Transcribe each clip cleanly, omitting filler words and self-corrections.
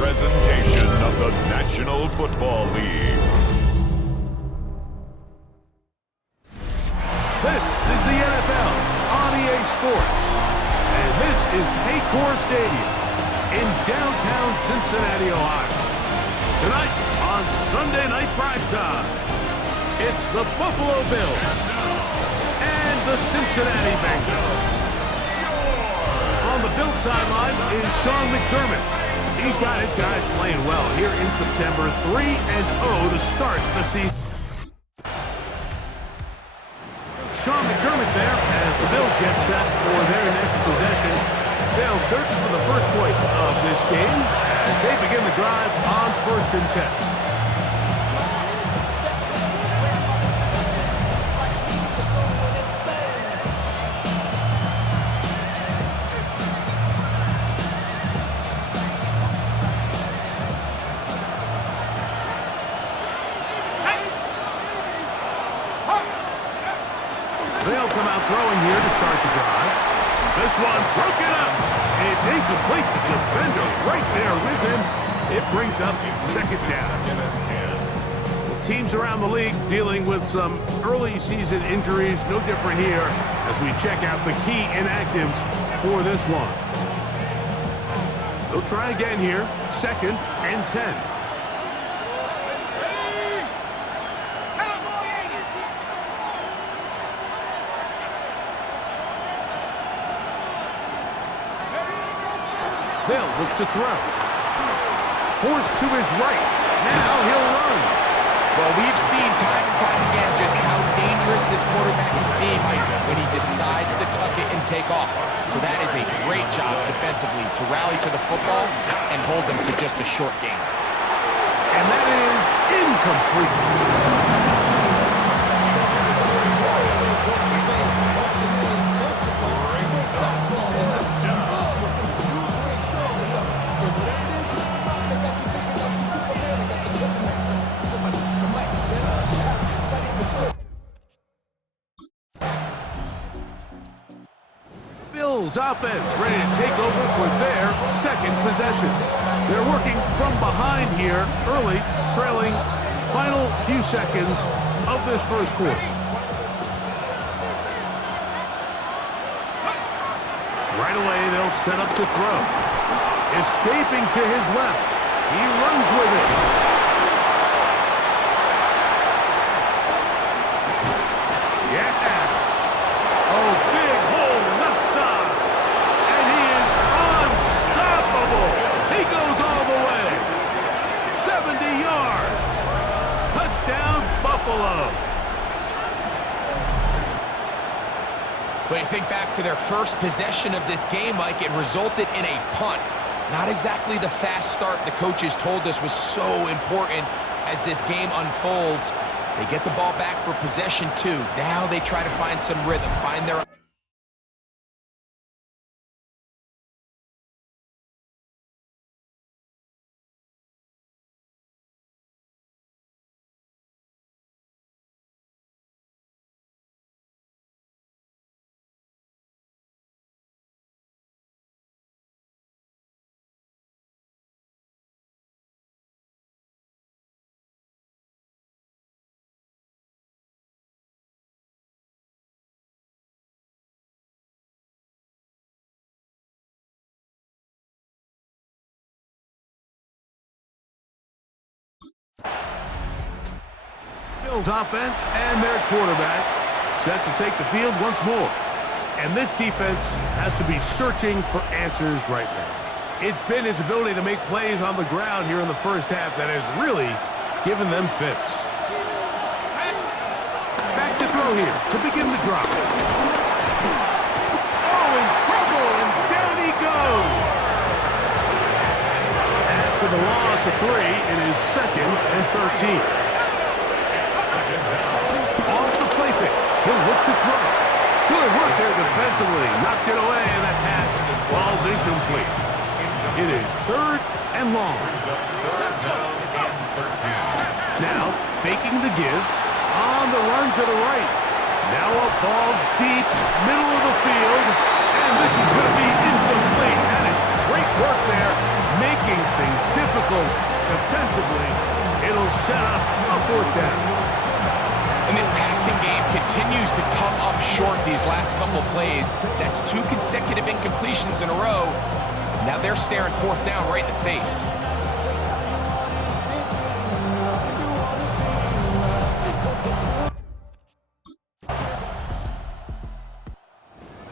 presentation of the National Football League. This is the NFL on EA Sports, and this is Paycor Stadium in downtown Cincinnati, Ohio. Tonight on Sunday Night Primetime, it's the Buffalo Bills and the Cincinnati Bengals. On the Bills sideline is Sean McDermott. He's got his guys playing well here in September, 3-0 to start the season. Sean McDermott there as the Bills get set for their next possession. They'll search for the first point of this game as they begin the drive on 1st and 10. They'll come out throwing here to start the drive. This one broken up. It's incomplete. The defender right there with him. It brings up 2nd down. Well, teams around the league dealing with some early season injuries. No different here as we check out the key inactives for this one. They'll try again here. 2nd and 10. They'll look to throw. Forced to his right. Now he'll run. Well, we've seen time and time again just how dangerous this quarterback can be, Mike, when he decides to tuck it and take off. So that is a great job defensively to rally to the football and hold them to just a short gain. And that is incomplete. Bills offense ready to take over for their 2nd possession. They're working from behind here early, trailing final few seconds of this 1st quarter. Right away, they'll set up to throw. Escaping to his left. He runs with it. Yeah. Oh, big hole left side. And he is unstoppable. He goes all the way. 70 yards. Touchdown, Buffalo. When you think back to their first possession of this game, Mike, it resulted in a punt. Not exactly the fast start the coaches told us was so important as this game unfolds. They get the ball back for possession 2. Now they try to find some rhythm, find their... Bills offense and their quarterback set to take the field once more. And this defense has to be searching for answers right now. It's been his ability to make plays on the ground here in the 1st half that has really given them fits. Back to throw here to begin the drop. Oh, in trouble, and down he goes. After the loss of 3, it is 2nd and 13. Off the play fake. He'll look to throw. Good work there defensively. Knocked it away, and that pass falls incomplete. It is 3rd and long. Now, faking the give. On the run to the right. Now a ball deep, middle of the field. And this is going to be incomplete. That is great work there making things difficult defensively. It'll set up a fourth down. And this passing game continues to come up short these last couple plays. That's 2 consecutive incompletions in a row. Now they're staring fourth down right in the face.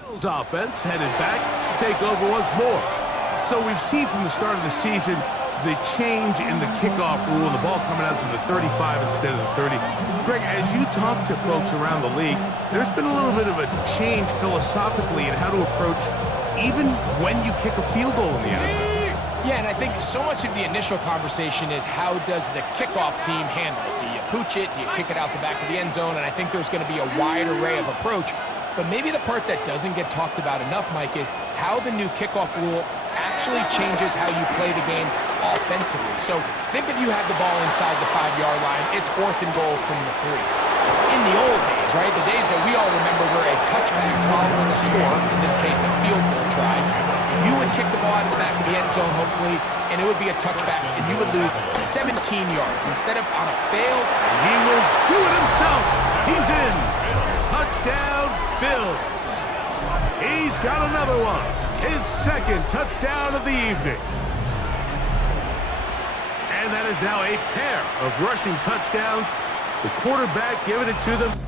Bills offense headed back to take over once more. So we've seen from the start of the season the change in the kickoff rule and the ball coming out to the 35 instead of the 30. Greg, as you talk to folks around the league, there's been a little bit of a change philosophically in how to approach even when you kick a field goal in the NFL. Yeah, and I think so much of the initial conversation is how does the kickoff team handle it? Do you pooch it? Do you kick it out the back of the end zone? And I think there's going to be a wide array of approach. But maybe the part that doesn't get talked about enough, Mike, is how the new kickoff rule actually changes how you play the game offensively. So think if you had the ball inside the 5-yard line, it's 4th and goal from the 3. In the old days, right, the days that we all remember were a touchback following a score, in this case a field goal try, you would kick the ball out of the back of the end zone, hopefully, and it would be a touchback, and you would lose 17 yards instead of on a failed. He will do it himself. He's in. Touchdown, Bills. He's got another one. His 2nd touchdown of the evening. And that is now a pair of rushing touchdowns. The quarterback giving it to them.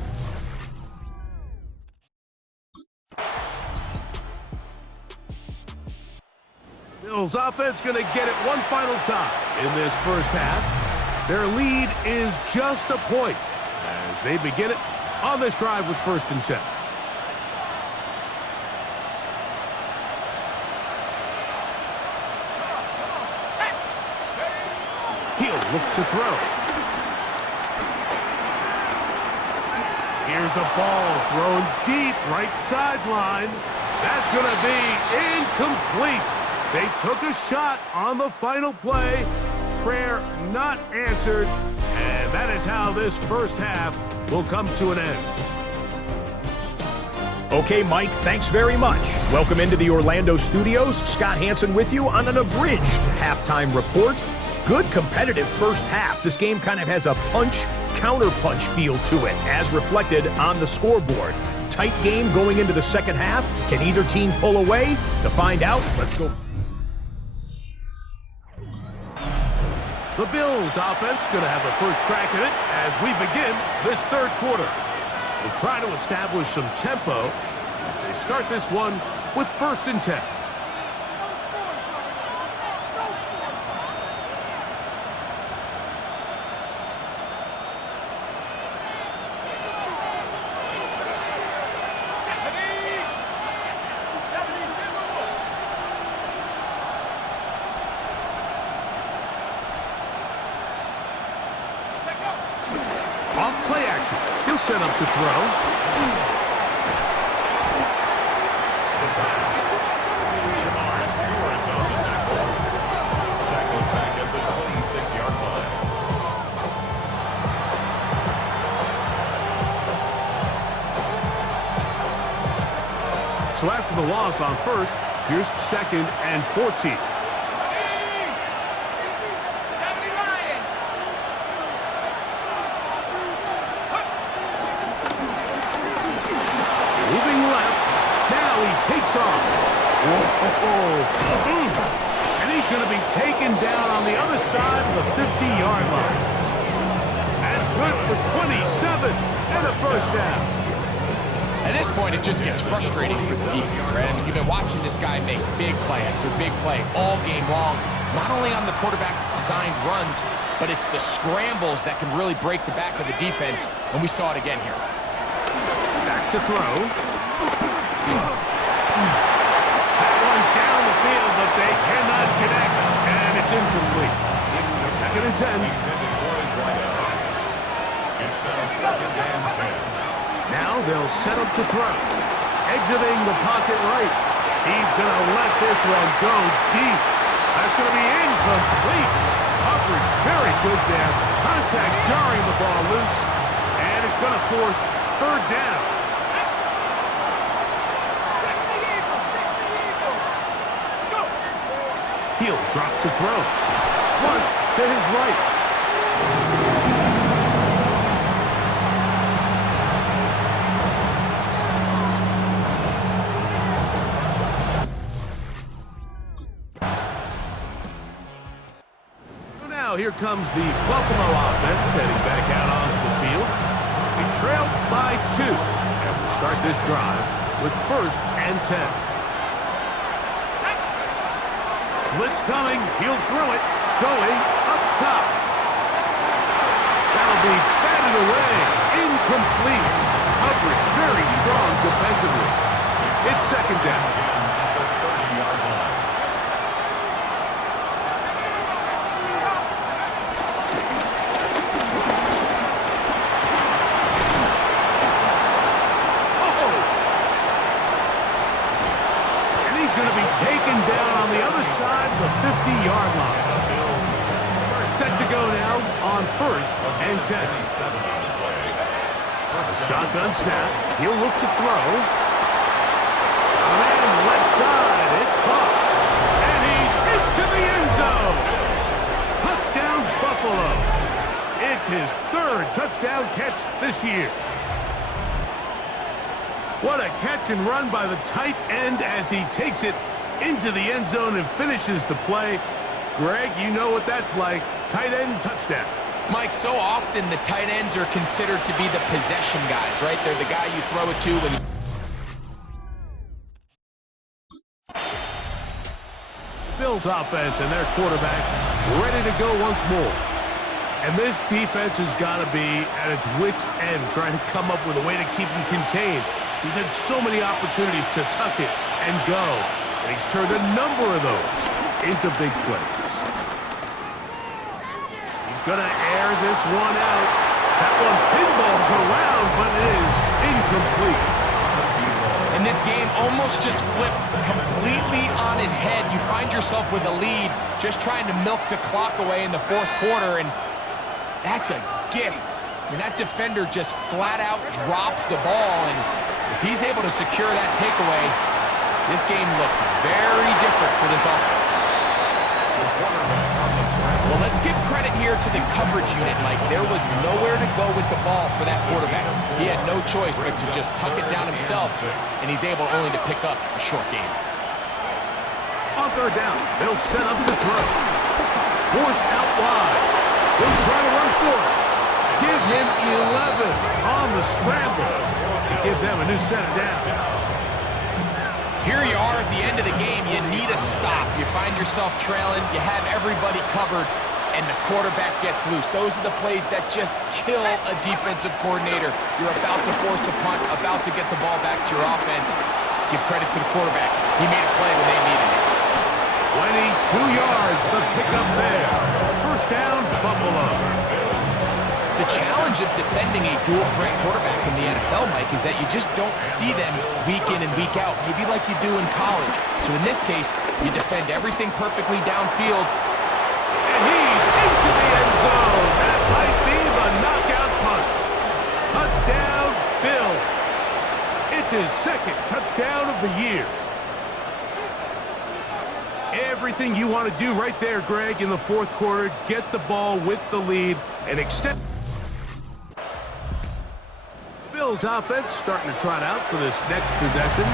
Bills offense going to get it one final time in this first half. Their lead is just a point as they begin it on this drive with 1st and 10. He'll look to throw. Here's a ball thrown deep right sideline. That's going to be incomplete. They took a shot on the final play. Prayer not answered. And that is how this first half will come to an end. Okay, Mike, thanks very much. Welcome into the Orlando studios. Scott Hansen with you on an abridged halftime report. Good competitive first half. This game kind of has a punch-counter-punch feel to it, as reflected on the scoreboard. Tight game going into the second half. Can either team pull away? To find out, let's go. The Bills offense going to have a first crack at it as we begin this third quarter. We'll try to establish some tempo as they start this one with 1st and 10. Off play action. He'll set up to throw. Tackled back at the 26-yard line. So after the loss on 1st, here's 2nd and 14. Moving left. Now he takes off. Whoa. And he's going to be taken down on the other side of the 50-yard line. That's good for 27 and a first down. At this point, it just gets frustrating for the defense, right? I mean, you've been watching this guy make big play after big play all game long, not only on the quarterback-designed runs, but it's the scrambles that can really break the back of the defense, and we saw it again here. Back to throw. That one down the field, but they cannot connect, and it's incomplete. 2nd and 10. It's now 2nd and 10. Now they'll set up to throw. Exiting the pocket right. He's going to let this one go deep. That's going to be incomplete. Coverage very good there. Contact jarring the ball loose. And it's going to force 3rd down. He'll drop to throw. Flush to his right. So now here comes the Buffalo offense heading back out onto the field. They trail by 2 and will start this drive with 1st and 10. Blitz coming. He'll throw it. Going up top. That'll be batted away. Incomplete. Coverage very strong defensively. It's 2nd down. Taken down on the other side of the 50-yard line. Set to go now on 1st and 10. A shotgun snap. He'll look to throw. Man left side. It's caught. And he's into the end zone. Touchdown, Buffalo. It's his 3rd touchdown catch this year. What a catch and run by the tight end as he takes it into the end zone and finishes the play. Greg, you know what that's like. Tight end touchdown. Mike, so often the tight ends are considered to be the possession guys, right? They're the guy you throw it to when Bills offense and their quarterback ready to go once more. And this defense has got to be at its wits' end trying to come up with a way to keep him contained. He's had so many opportunities to tuck it and go. And he's turned a number of those into big plays. He's going to air this one out. That one pinballs around, but it is incomplete. And this game almost just flipped completely on his head. You find yourself with a lead, just trying to milk the clock away in the 4th quarter, and that's a gift. I mean, that defender just flat out drops the ball, and if he's able to secure that takeaway, this game looks very different for this offense. Well, let's give credit here to the coverage unit, Mike. There was nowhere to go with the ball for that quarterback. He had no choice but to just tuck it down himself, and he's able only to pick up a short gain. On 3rd down, they'll set up to throw. Forced out wide. He'll try to run for it. Give him 11 on the scramble. To give them a new set of downs. Here you are at the end of the game. You need a stop. You find yourself trailing. You have everybody covered, and the quarterback gets loose. Those are the plays that just kill a defensive coordinator. You're about to force a punt, about to get the ball back to your offense. Give credit to the quarterback. He made a play when they needed it. 22 yards, the pickup there. 1st down, Buffalo. The challenge of defending a dual-threat quarterback in the NFL, Mike, is that you just don't see them week in and week out, maybe like you do in college. So in this case, you defend everything perfectly downfield. And he's into the end zone. That might be the knockout punch. Touchdown, Bills. It's his 2nd touchdown of the year. Everything you want to do right there, Greg, in the 4th quarter. Get the ball with the lead and extend. Bills offense starting to trot out for this next possession,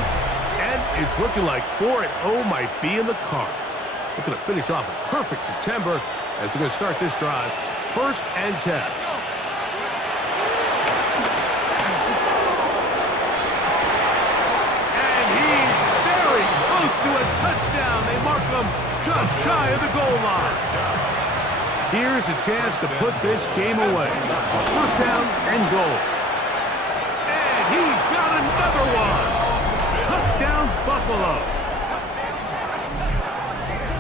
and it's looking like 4-0 might be in the cards. Looking to finish off a perfect September as they're going to start this drive. 1st and 10. And he's very close to a touchdown. They mark him just shy of the goal line. Here's a chance to put this game away. 1st down and goal. He's got another one. Touchdown, Buffalo.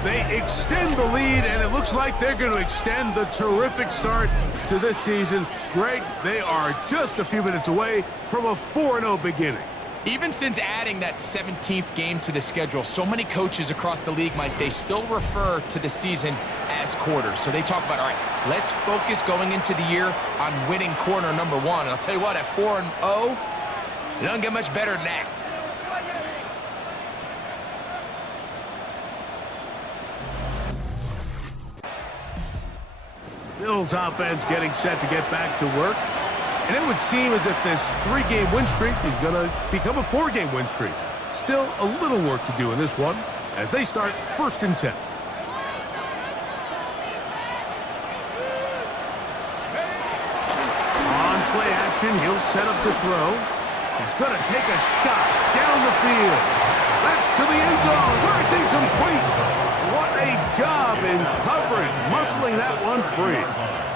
They extend the lead, and it looks like they're going to extend the terrific start to this season. Greg, they are just a few minutes away from a 4-0 beginning. Even since adding that 17th game to the schedule, so many coaches across the league, Mike, they still refer to the season as quarters. So they talk about, all right, let's focus going into the year on winning quarter number 1. And I'll tell you what, at 4-0, it doesn't get much better than that. Bills offense getting set to get back to work. And it would seem as if this 3-game win streak is going to become a 4-game win streak. Still a little work to do in this one as they start 1st and 10. On play action, he'll set up to throw. He's going to take a shot down the field. That's to the end zone where it's incomplete. What a job in coverage, muscling that one free.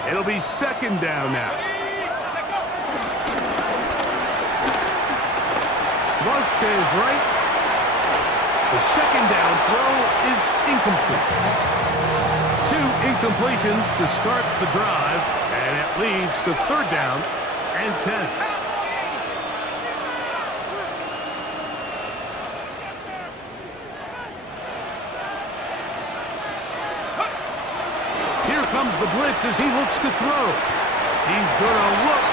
It'll be 2nd down now. Flush to his right. The 2nd down throw is incomplete. 2 incompletions to start the drive, and it leads to 3rd down and 10. Here comes the blitz as he looks to throw. He's going to look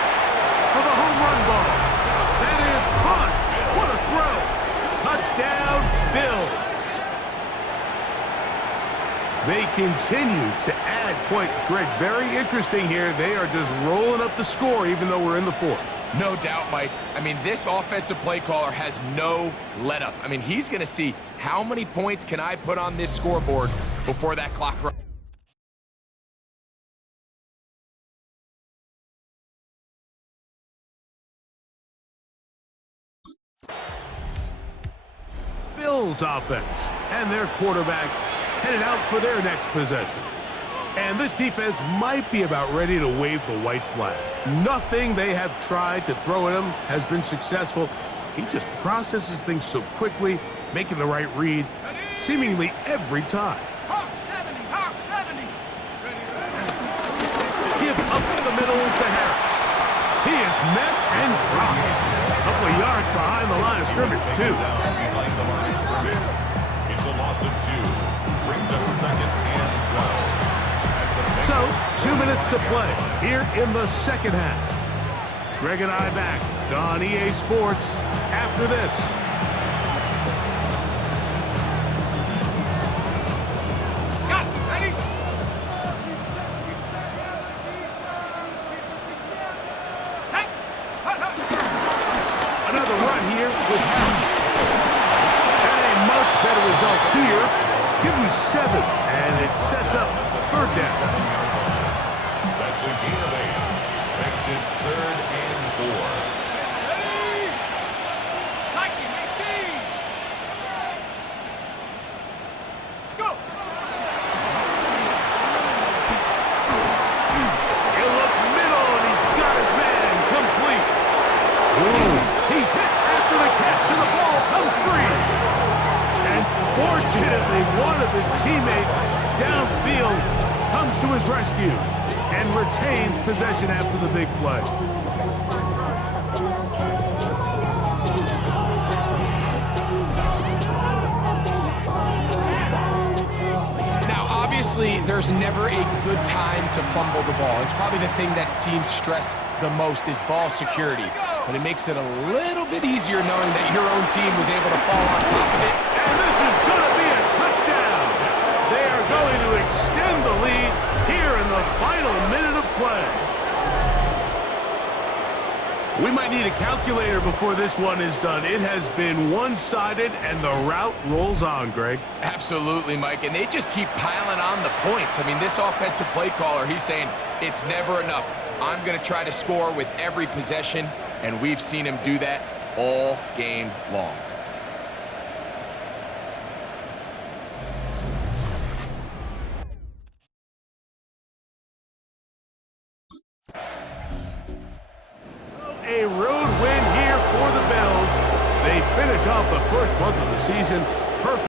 for the home run ball. That is caught. What a throw. Touchdown, Bills. They continue to add points. Greg, very interesting here. They are just rolling up the score even though we're in the 4th. No doubt, Mike. I mean, this offensive play caller has no let-up. I mean, he's going to see how many points can I put on this scoreboard before that clock runs. Bills offense and their quarterback headed out for their next possession. And this defense might be about ready to wave the white flag. Nothing they have tried to throw at him has been successful. He just processes things so quickly, making the right read seemingly every time. Hawk 70, Hawk 70. Give up the middle to Harris. He is met and dropped. A couple of yards behind the line of scrimmage, too. Behind the line of scrimmage. It's a loss of 2. Brings up 2nd and 12. So, 2 minutes to play here in the 2nd half. Greg and I back on EA Sports after this. Got it. Ready? Set. Another run here with Harris. And a much better result here. Give him 7, and it sets up 3rd down. That's a gain of 8. Makes it 3rd and 4. Ready? Nike, 18. Let's go. He'll look middle, and he's got his man complete. Ooh, he's hit after the catch, and the ball comes free. And fortunately, one of his teammates downfield comes to his rescue and retains possession after the big play. Now, obviously, there's never a good time to fumble the ball. It's probably the thing that teams stress the most is ball security. But it makes it a little bit easier knowing that your own team was able to fall on top of it. And this is going to be a touchdown. They are going to extend the lead here in the final minute of play. We might need a calculator before this one is done. It has been one-sided, and the route rolls on, Greg. Absolutely, Mike, and they just keep piling on the points. I mean, this offensive play caller, he's saying it's never enough. I'm going to try to score with every possession, and we've seen him do that all game long. A road win here for the Bills. They finish off the first month of the season perfect.